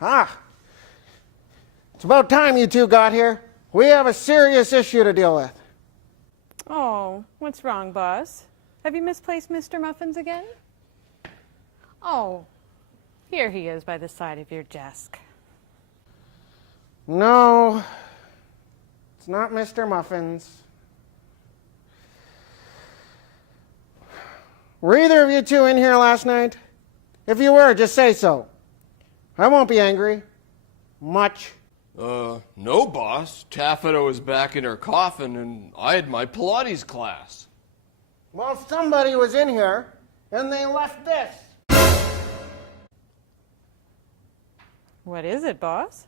Ah, it's about time you two got here. We have a serious issue to deal with. Oh, what's wrong, boss? Have you misplaced Mr. Muffins again? Oh, here he is by the side of your desk. No, it's not Mr. Muffins. Were either of you two in here last night? If you were, just say so. I won't be angry. Much. No, boss. Taffeta was back in her coffin, and I had my Pilates class. Well, somebody was in here, and they left this. What is it, boss?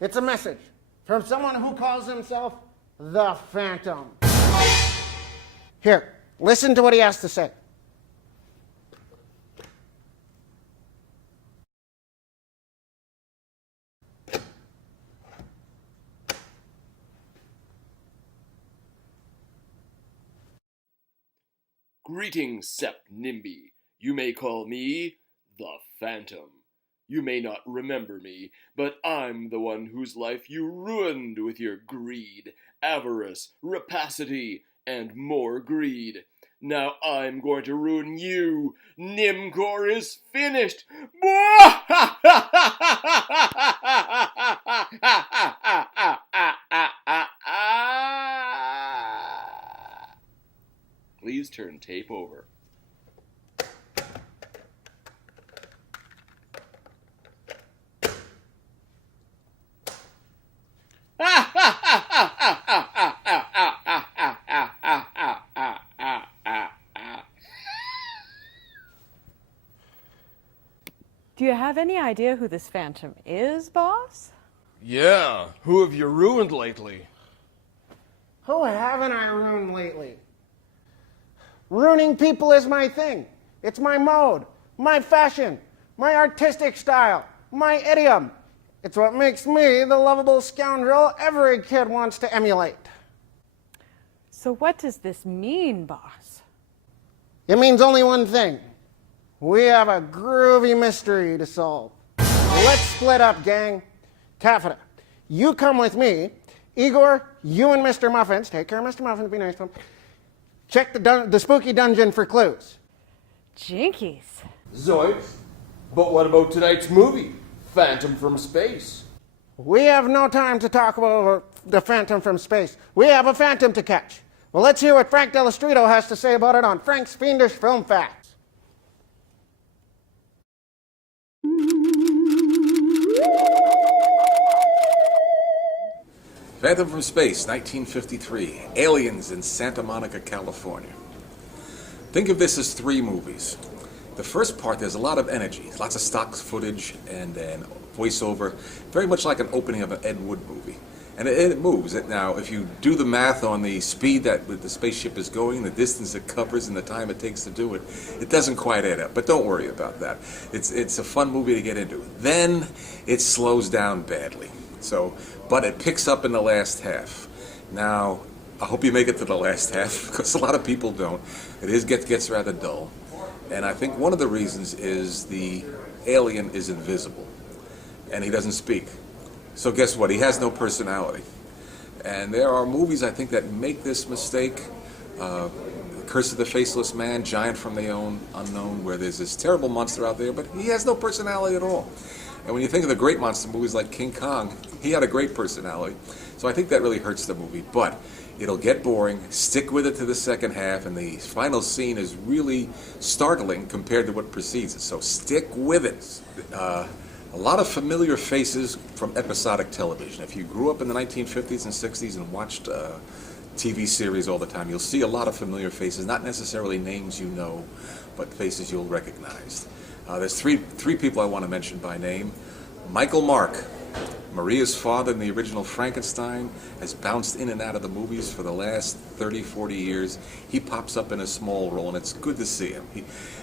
It's a message from someone who calls himself the Phantom. Here, listen to what he has to say. Greetings, Sep Nimby. You may call me the Phantom. You may not remember me, but I'm the one whose life you ruined with your greed, avarice, rapacity, and more greed. Now I'm going to ruin you. Nimcor is finished. Please turn tape over. Do you have any idea who this Phantom is, boss? Yeah, who have you ruined lately? Who haven't I ruined lately? Ruining people is my thing. It's my mode, my fashion, my artistic style, my idiom. It's what makes me the lovable scoundrel every kid wants to emulate. So what does this mean, boss? It means only one thing. We have a groovy mystery to solve. Let's split up, gang. Taffeta, you come with me. Igor, you and Mr. Muffins, take care of Mr. Muffins, be nice to him. Check the spooky dungeon for clues. Jinkies. Zoids. But what about tonight's movie, Phantom from Space? We have no time to talk about the Phantom from Space. We have a phantom to catch. Well, let's hear what Frank Delastrito has to say about it on Frank's Fiendish Film Facts. Phantom from Space, 1953. Aliens in Santa Monica, California. Think of this as three movies. The first part, there's a lot of energy, lots of stock footage and then voiceover, very much like an opening of an Ed Wood movie. And it moves. Now, if you do the math on the speed that the spaceship is going, the distance it covers, and the time it takes to do it, it doesn't quite add up. But don't worry about that. It's a fun movie to get into. Then it slows down badly. But it picks up in the last half. Now, I hope you make it to the last half, because a lot of people don't. It gets rather dull. And I think one of the reasons is the alien is invisible, and he doesn't speak. So guess what? He has no personality. And there are movies, I think, that make this mistake. Curse of the Faceless Man, Giant from the Unknown, where there's this terrible monster out there, but he has no personality at all. And when you think of the great monster movies like King Kong, he had a great personality. So I think that really hurts the movie. But it'll get boring. Stick with it to the second half, and the final scene is really startling compared to what precedes it. So stick with it. A lot of familiar faces from episodic television. If you grew up in the 1950s and 60s and watched TV series all the time, you'll see a lot of familiar faces, not necessarily names you know, but faces you'll recognize. There's three people I want to mention by name. Michael Mark, Maria's father in the original Frankenstein, has bounced in and out of the movies for the last 30, 40 years. He pops up in a small role, and it's good to see him.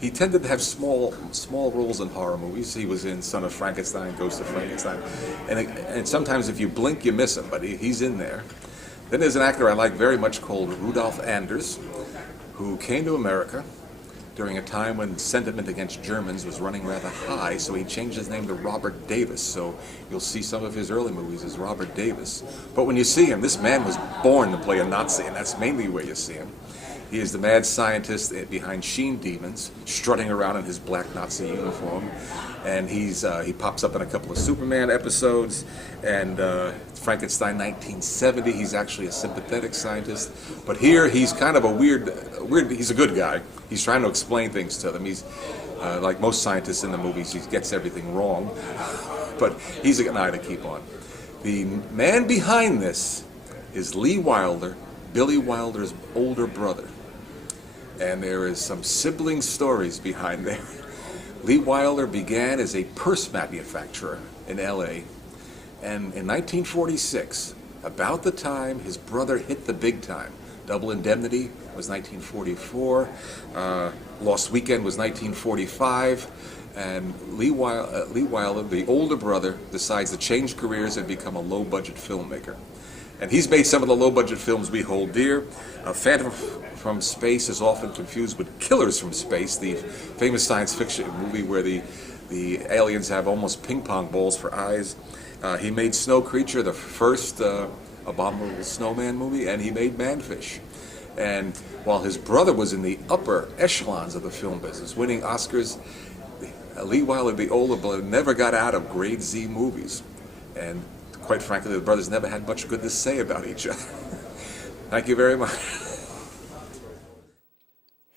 He tended to have small roles in horror movies. He was in Son of Frankenstein, Ghost of Frankenstein. And sometimes if you blink, you miss him, but he's in there. Then there's an actor I like very much called Rudolph Anders, who came to America, during a time when sentiment against Germans was running rather high, so he changed his name to Robert Davis. So you'll see some of his early movies as Robert Davis. But when you see him, this man was born to play a Nazi, and that's mainly where you see him. He is the mad scientist behind Sheen Demons, strutting around in his black Nazi uniform. And he pops up in a couple of Superman episodes. And Frankenstein 1970, he's actually a sympathetic scientist. But here, he's kind of a weird, he's a good guy. He's trying to explain things to them. He's, like most scientists in the movies, he gets everything wrong. But he's an eye to keep on. The man behind this is Lee Wilder, Billy Wilder's older brother. And there is some sibling stories behind there. Lee Wilder began as a purse manufacturer in L.A. And in 1946, about the time his brother hit the big time, Double Indemnity was 1944, Lost Weekend was 1945, and Lee Wilder, the older brother, decides to change careers and become a low-budget filmmaker. And he's made some of the low-budget films we hold dear. Phantom from Space is often confused with Killers from Space, the famous science fiction movie where the aliens have almost ping-pong balls for eyes. He made Snow Creature, the first Abominable Snowman movie, and he made Manfish. And while his brother was in the upper echelons of the film business, winning Oscars, Lee Wilder, the older brother, never got out of grade Z movies. And quite frankly, the brothers never had much good to say about each other. Thank you very much.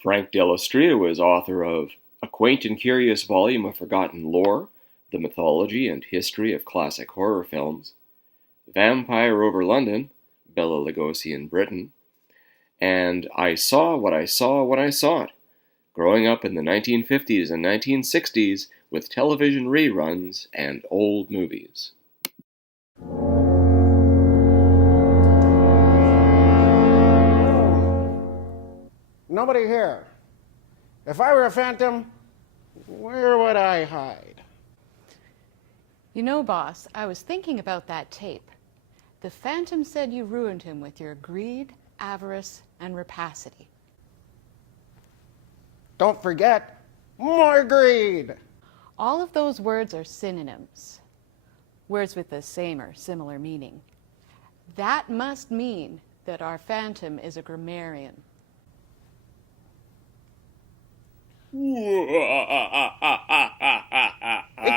Frank Delastria was author of A Quaint and Curious Volume of Forgotten Lore, The Mythology and History of Classic Horror Films, Vampire Over London, Bela Lugosi in Britain, and I Saw What I Saw When I Saw It, growing up in the 1950s and 1960s with television reruns and old movies. Nobody here. If I were a phantom, where would I hide? You know, boss, I was thinking about that tape. The Phantom said you ruined him with your greed, avarice, and rapacity. Don't forget, more greed. All of those words are synonyms, words with the same or similar meaning. That must mean that our Phantom is a grammarian. It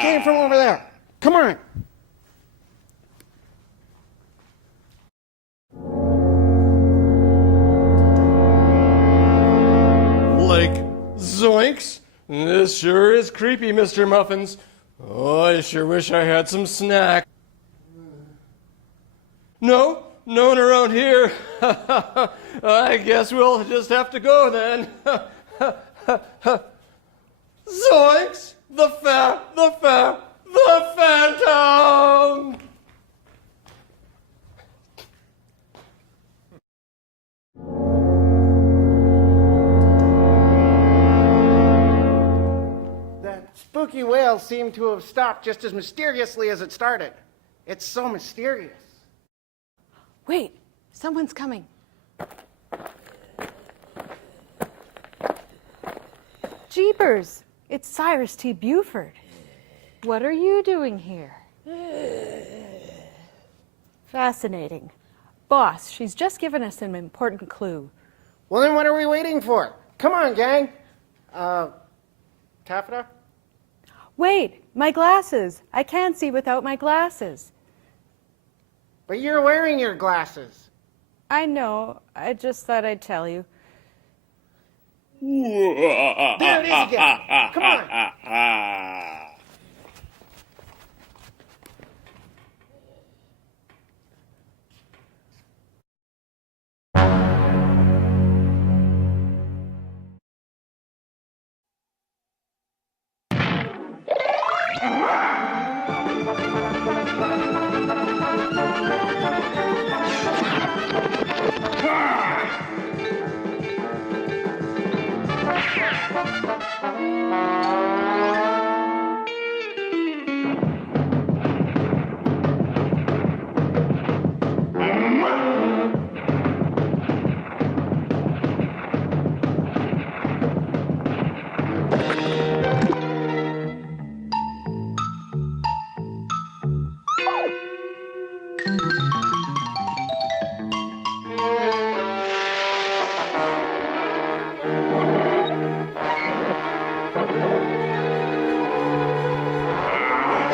came from over there. Come on. Like, zoinks! This sure is creepy, Mr. Muffins. Oh, I sure wish I had some snack. No one around here. I guess we'll just have to go then. Zoinks! The Phantom! That spooky wail seemed to have stopped just as mysteriously as it started. It's so mysterious. Wait, someone's coming. Jeepers, it's Cyrus T. Buford. What are you doing here? Fascinating. Boss, she's just given us an important clue. Well, then what are we waiting for? Come on, gang. Taffeta? Wait, my glasses. I can't see without my glasses. But you're wearing your glasses. I know. I just thought I'd tell you. There it is again. Come on.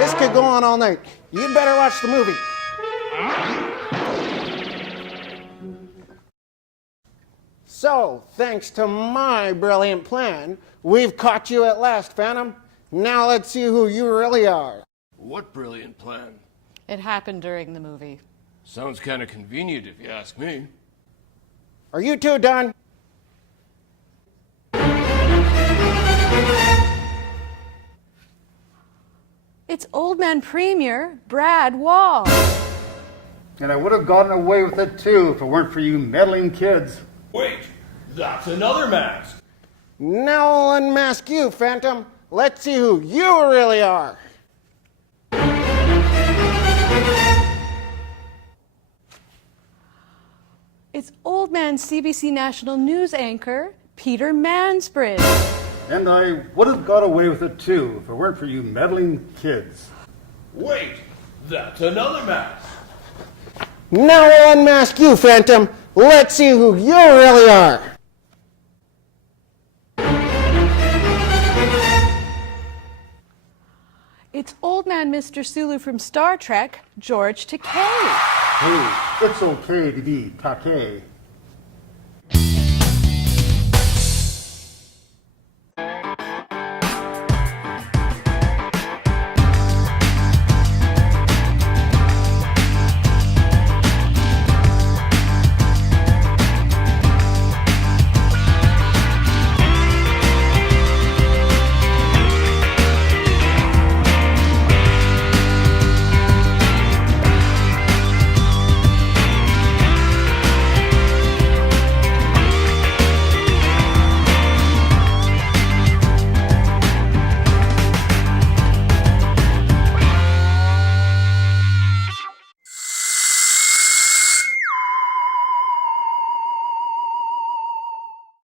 This could go on all night. You'd better watch the movie. So, thanks to my brilliant plan, we've caught you at last, Phantom. Now let's see who you really are. What brilliant plan. It happened during the movie. Sounds kind of convenient if you ask me. Are you two done? It's Old Man Premier Brad Wall. And I would have gotten away with it too if it weren't for you meddling kids. Wait, that's another mask. Now I'll unmask you, Phantom. Let's see who you really are. It's Old Man CBC National News anchor Peter Mansbridge. And I would have got away with it too if it weren't for you meddling kids. Wait, that's another mask. Now I'll unmask you, Phantom. Let's see who you really are. It's Old Man Mr. Sulu from Star Trek, George Takei. Hey, it's okay to be Takei.